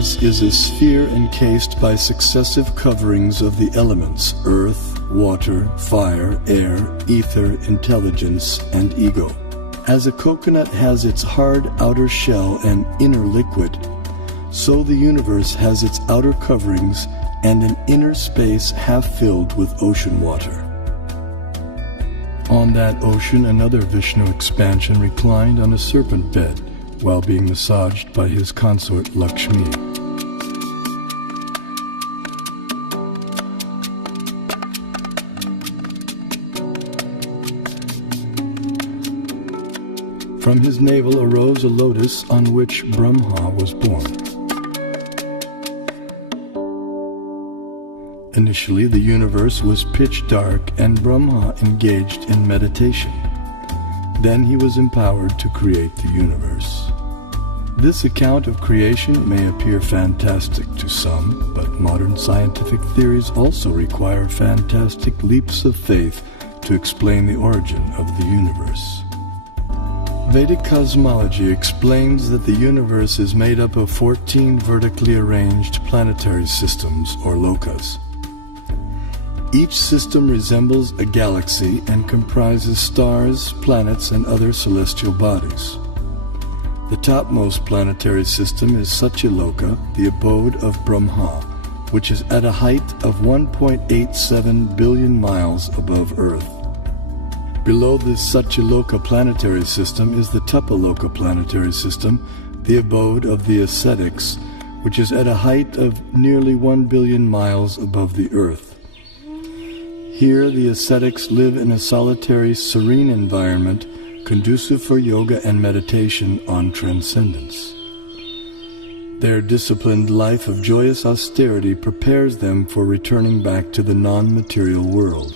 universe is a sphere encased by successive coverings of the elements earth, water, fire, air, ether, intelligence, and ego. As a coconut has its hard outer shell and inner liquid, so the universe has its outer coverings and an inner space half filled with ocean water. On that ocean, another Vishnu expansion reclined on a serpent bed while being massaged by his consort Lakshmi. From his navel arose a lotus on which Brahma was born. Initially, the universe was pitch dark and Brahma engaged in meditation. Then he was empowered to create the universe. This account of creation may appear fantastic to some, but modern scientific theories also require fantastic leaps of faith to explain the origin of the universe. Vedic cosmology explains that the universe is made up of 14 vertically arranged planetary systems, or lokas. Each system resembles a galaxy and comprises stars, planets, and other celestial bodies. The topmost planetary system is Satyaloka, the abode of Brahma, which is at a height of 1.87 billion miles above Earth. Below the Satyaloka planetary system is the Tapaloka planetary system, the abode of the ascetics, which is at a height of nearly 1 billion miles above the Earth. Here the ascetics live in a solitary, serene environment conducive for yoga and meditation on transcendence. Their disciplined life of joyous austerity prepares them for returning back to the non-material world.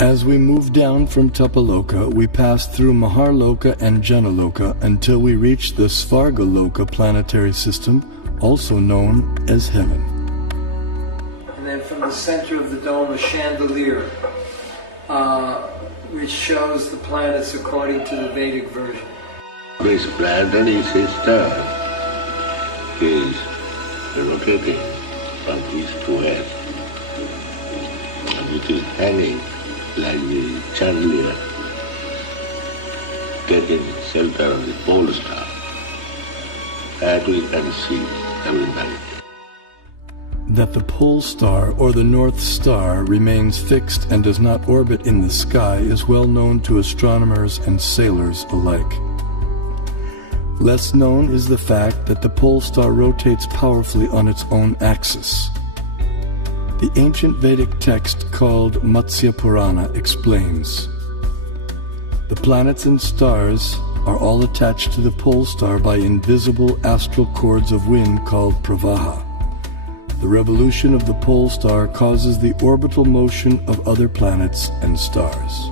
As we move down from Tapaloka, we pass through Maharloka and Janaloka until we reach the Svargaloka planetary system, also known as heaven. And then from the center of the dome, a chandelier, which shows the planets according to the Vedic version. This planetary system is rotating from east to west, and it is hanging like the chandelier taking shelter of the pole star, that we can see every night. That the pole star or the North Star remains fixed and does not orbit in the sky is well known to astronomers and sailors alike. Less known is the fact that the pole star rotates powerfully on its own axis. The ancient Vedic text called Matsya Purana explains, the planets and stars are all attached to the pole star by invisible astral cords of wind called pravaha. The revolution of the pole star causes the orbital motion of other planets and stars.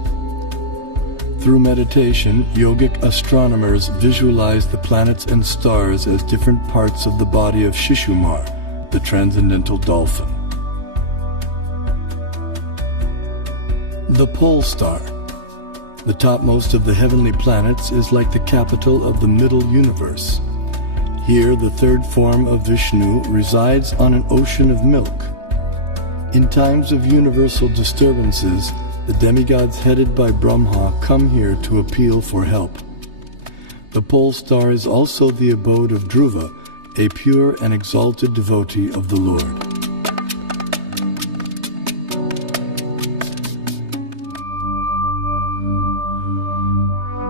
Through meditation, yogic astronomers visualize the planets and stars as different parts of the body of Shishumar, the transcendental dolphin. The pole star, the topmost of the heavenly planets, is like the capital of the middle universe. Here the third form of Vishnu resides on an ocean of milk. In times of universal disturbances, the demigods headed by Brahma come here to appeal for help. The pole star is also the abode of Dhruva, a pure and exalted devotee of the Lord.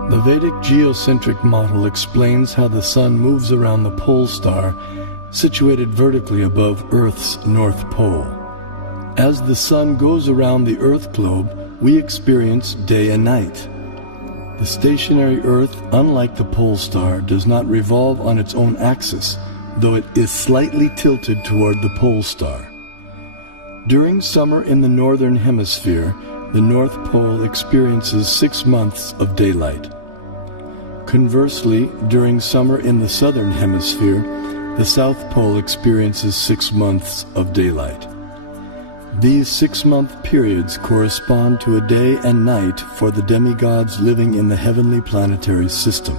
The Vedic geocentric model explains how the sun moves around the pole star, situated vertically above Earth's north pole. As the sun goes around the Earth globe, we experience day and night. The stationary Earth, unlike the pole star, does not revolve on its own axis, though it is slightly tilted toward the pole star. During summer in the northern hemisphere, the North Pole experiences 6 months of daylight. Conversely, during summer in the southern hemisphere, the South Pole experiences 6 months of daylight. These 6-month periods correspond to a day and night for the demigods living in the heavenly planetary system.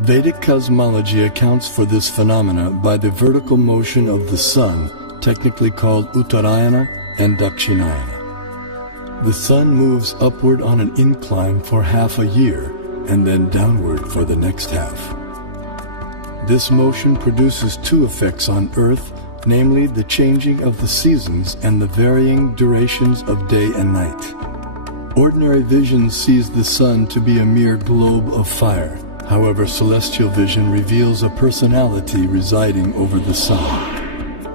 Vedic cosmology accounts for this phenomena by the vertical motion of the sun, technically called Uttarayana and Dakshinayana. The sun moves upward on an incline for half a year and then downward for the next half. This motion produces two effects on Earth, namely the changing of the seasons and the varying durations of day and night. Ordinary vision sees the sun to be a mere globe of fire. However, celestial vision reveals a personality residing over the sun.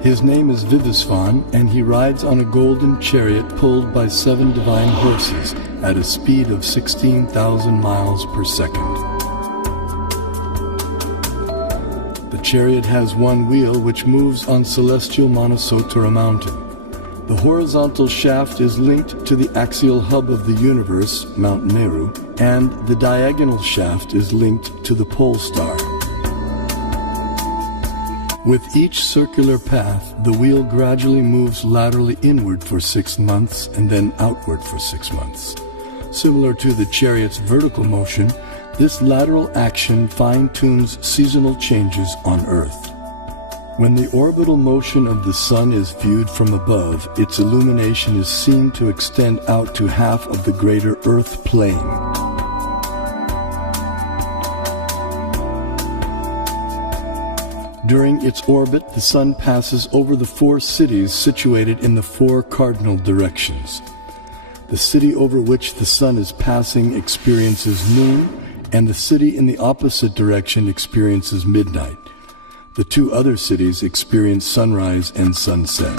His name is Vivasvan, and he rides on a golden chariot pulled by 7 divine horses at a speed of 16,000 miles per second. The chariot has one wheel which moves on celestial Manasottara mountain. The horizontal shaft is linked to the axial hub of the universe, Mount Meru, and the diagonal shaft is linked to the pole star. With each circular path, the wheel gradually moves laterally inward for 6 months and then outward for 6 months. Similar to the chariot's vertical motion, this lateral action fine-tunes seasonal changes on Earth. When the orbital motion of the sun is viewed from above, its illumination is seen to extend out to half of the greater Earth plane. During its orbit, the sun passes over the 4 cities situated in the 4 cardinal directions. The city over which the sun is passing experiences noon, and the city in the opposite direction experiences midnight. The 2 other cities experience sunrise and sunset.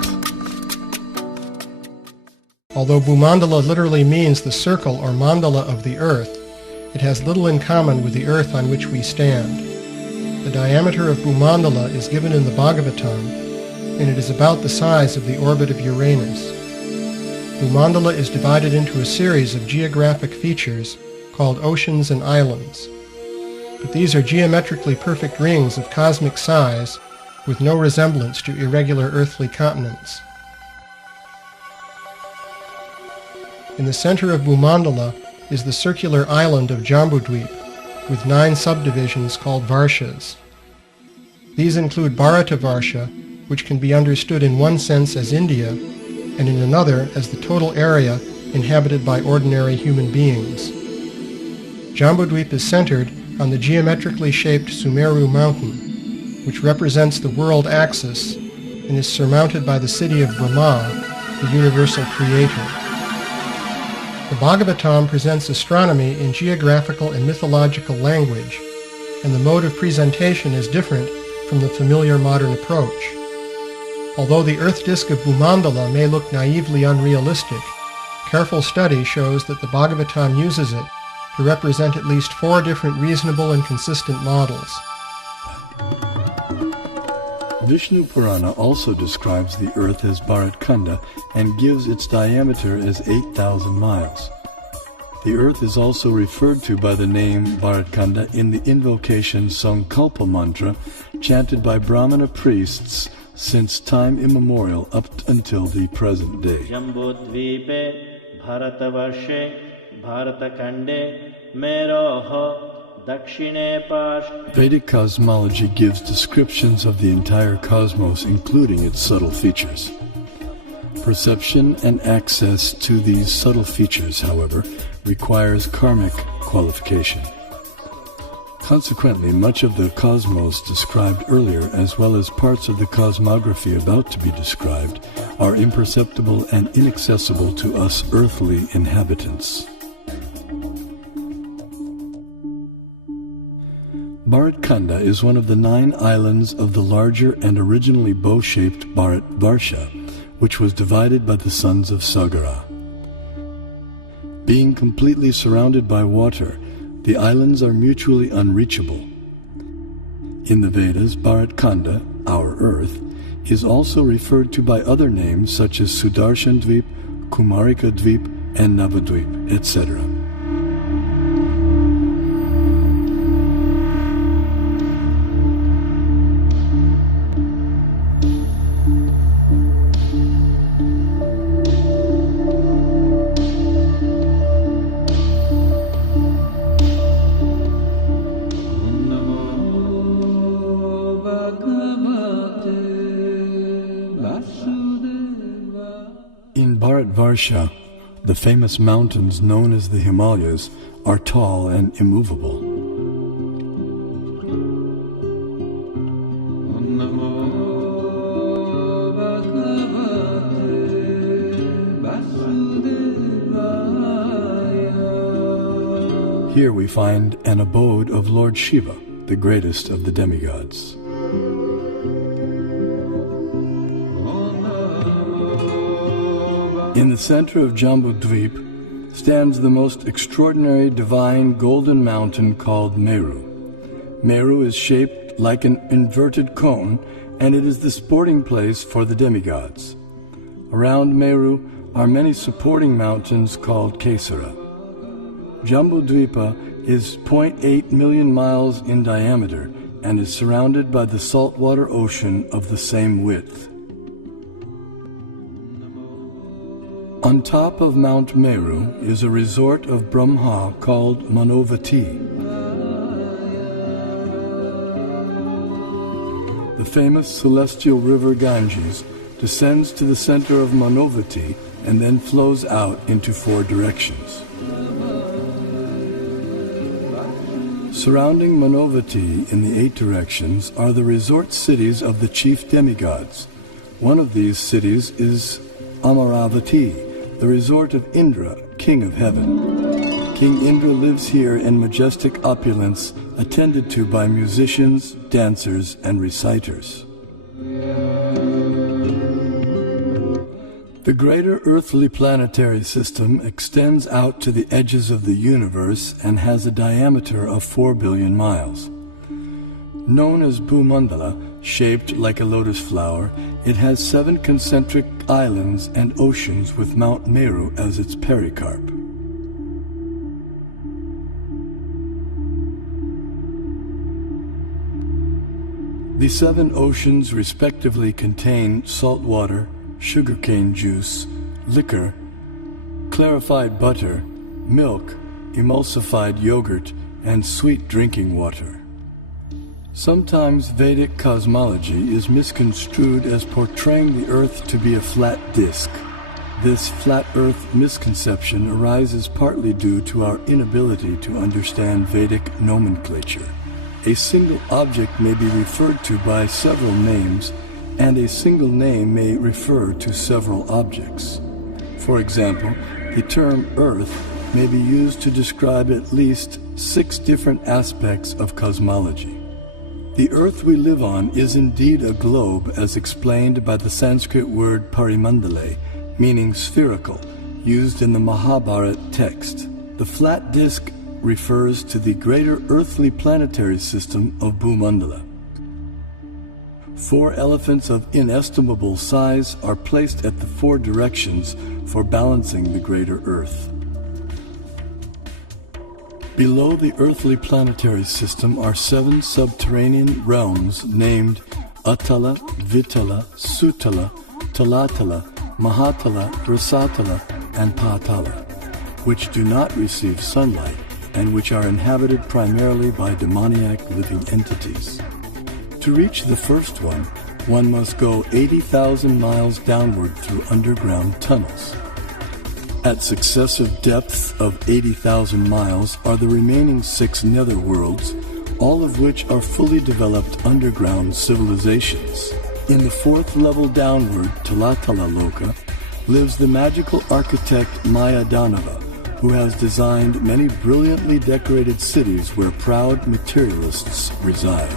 Although Bhumandala literally means the circle or mandala of the earth, it has little in common with the earth on which we stand. The diameter of Bhumandala is given in the Bhagavatam, and it is about the size of the orbit of Uranus. Bhumandala is divided into a series of geographic features called oceans and islands. But these are geometrically perfect rings of cosmic size with no resemblance to irregular earthly continents. In the center of Bhumandala is the circular island of Jambudvip, with 9 subdivisions called Varshas. These include Bharatavarsha, which can be understood in one sense as India, and in another as the total area inhabited by ordinary human beings. Jambudvip is centered on the geometrically shaped Sumeru mountain, which represents the world axis and is surmounted by the city of Brahma, the universal creator. The Bhagavatam presents astronomy in geographical and mythological language, and the mode of presentation is different from the familiar modern approach. Although the earth disk of Bhumandala may look naively unrealistic, careful study shows that the Bhagavatam uses it to represent at least 4 different reasonable and consistent models. Vishnu Purana also describes the earth as Bharatkanda and gives its diameter as 8,000 miles. The earth is also referred to by the name Bharatkanda in the invocation Sankalpa mantra chanted by Brahmana priests since time immemorial up until the present day. Jambudvipe Bharatavarshe Bharatakande Meroho Dakshine Pash. Vedic cosmology gives descriptions of the entire cosmos, including its subtle features. Perception and access to these subtle features, however, requires karmic qualification. Consequently, much of the cosmos described earlier, as well as parts of the cosmography about to be described, are imperceptible and inaccessible to us earthly inhabitants. Bharatkanda is one of the 9 islands of the larger and originally bow-shaped Bharatvarsha, which was divided by the sons of Sagara. Being completely surrounded by water, the islands are mutually unreachable. In the Vedas, Bharatkanda, our earth, is also referred to by other names such as Sudarshan-dvip, Kumarika-dvip, and Navadvip, etc. Varsha, the famous mountains known as the Himalayas are tall and immovable. Here we find an abode of Lord Shiva, the greatest of the demigods. In the center of Jambudvip stands the most extraordinary divine golden mountain called Meru. Meru is shaped like an inverted cone, and it is the sporting place for the demigods. Around Meru are many supporting mountains called Kesara. Jambudvipa is 0.8 million miles in diameter and is surrounded by the saltwater ocean of the same width. On top of Mount Meru is a resort of Brahma called Manavati. The famous celestial river Ganges descends to the center of Manavati and then flows out into 4 directions. Surrounding Manavati in the 8 directions are the resort cities of the chief demigods. One of these cities is Amaravati, the resort of Indra, king of heaven. King Indra lives here in majestic opulence, attended to by musicians, dancers, and reciters. The greater earthly planetary system extends out to the edges of the universe and has a diameter of 4 billion miles. Known as Bhumandala, shaped like a lotus flower, it has 7 concentric islands and oceans with Mount Meru as its pericarp. The 7 oceans respectively contain salt water, sugarcane juice, liquor, clarified butter, milk, emulsified yogurt, and sweet drinking water. Sometimes Vedic cosmology is misconstrued as portraying the Earth to be a flat disk. This flat Earth misconception arises partly due to our inability to understand Vedic nomenclature. A single object may be referred to by several names, and a single name may refer to several objects. For example, the term Earth may be used to describe at least 6 different aspects of cosmology. The Earth we live on is indeed a globe, as explained by the Sanskrit word parimandale, meaning spherical, used in the Mahabharata text. The flat disk refers to the greater earthly planetary system of Bhumandala. 4 elephants of inestimable size are placed at the 4 directions for balancing the greater Earth. Below the earthly planetary system are 7 subterranean realms named Atala, Vitala, Sutala, Talatala, Mahatala, Rasatala, and Patala, which do not receive sunlight and which are inhabited primarily by demoniac living entities. To reach the first one must go 80,000 miles downward through underground tunnels. At successive depths of 80,000 miles are the remaining 6 netherworlds, all of which are fully developed underground civilizations. In the 4th level downward, Talatala Loka, lives the magical architect Mayadanava, who has designed many brilliantly decorated cities where proud materialists reside.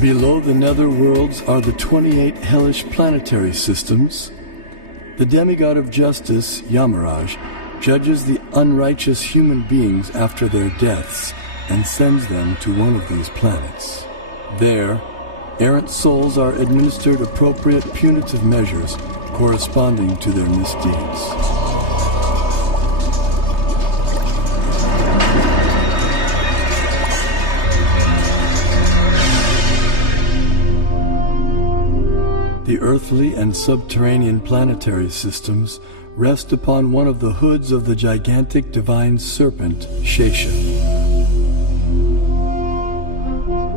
Below the netherworlds are the 28 hellish planetary systems. The demigod of justice, Yamaraj, judges the unrighteous human beings after their deaths and sends them to one of these planets. There, errant souls are administered appropriate punitive measures corresponding to their misdeeds. The earthly and subterranean planetary systems rest upon one of the hoods of the gigantic divine serpent, Shesha.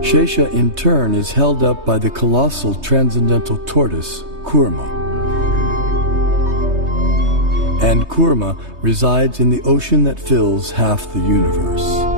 Shesha in turn is held up by the colossal transcendental tortoise, Kurma. and Kurma resides in the ocean that fills half the universe.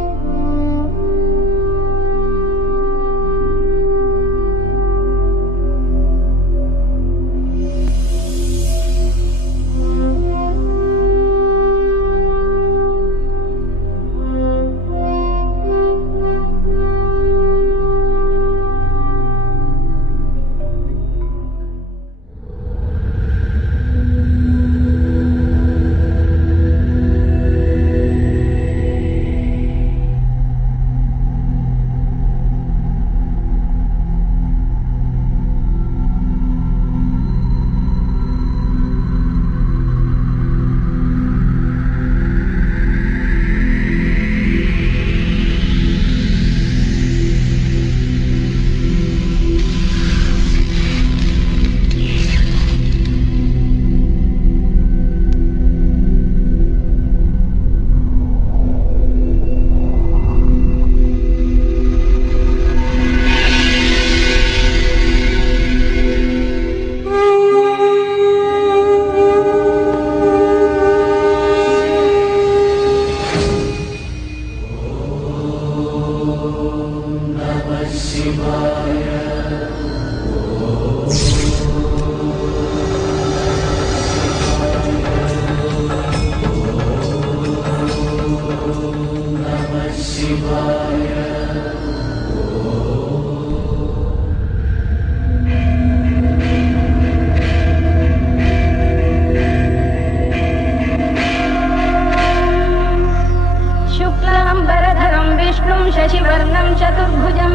शशिवर्णं चतुर्भुजं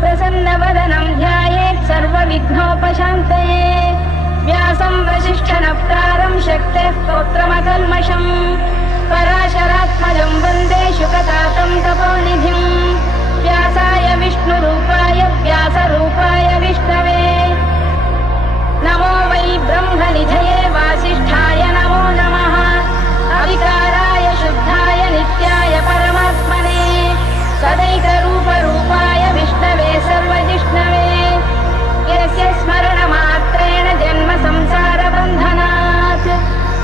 प्रसन्नवदनं ध्यायेत् सर्वविघ्नोपशान्तये व्यासं वसिष्ठनप्तारं शक्तेः पौत्रमकल्मषं पराशरात्मजं वन्दे शुकतातं तपोनिधिं व्यासाय विष्णुरूपाय व्यासरूपाय विष्णवे नमो वै ब्रह्मनिधये वासिष्ठाय नमो नमः अविकाराय शुद्धाय नित्याय परमात्मने सदैकरूपरूपाय विष्णवे सर्वजिष्णवे यस्य स्मरणमात्रेण जन्म संसारबन्धनात्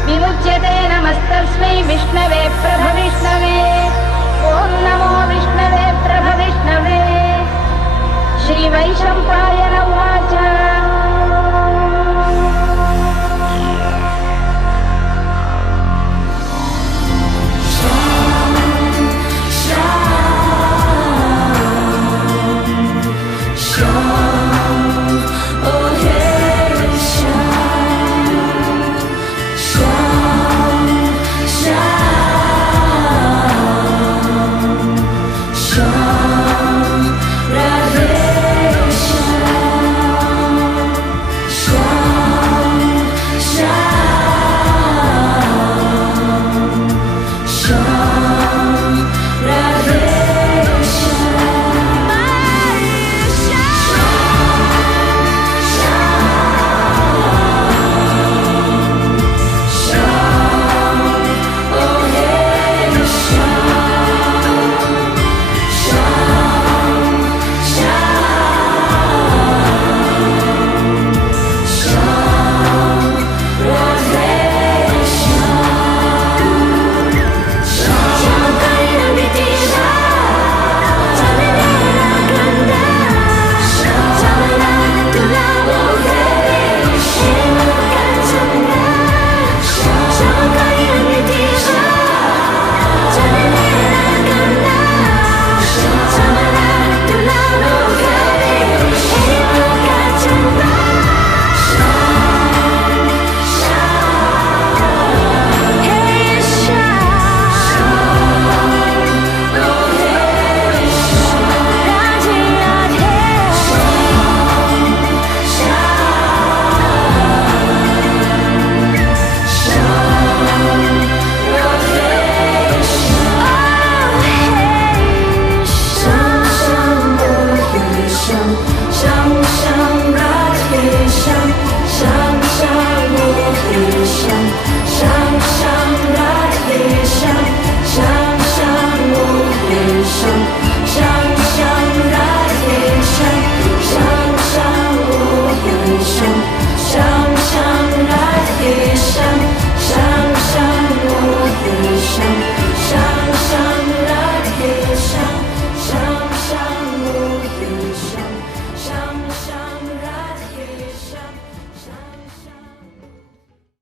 विमुच्यते नमस्तस्मै विष्णवे प्रभविष्णवे ॐ नमो विष्णवे प्रभविष्णवे श्रीवैशम्पायन उवाच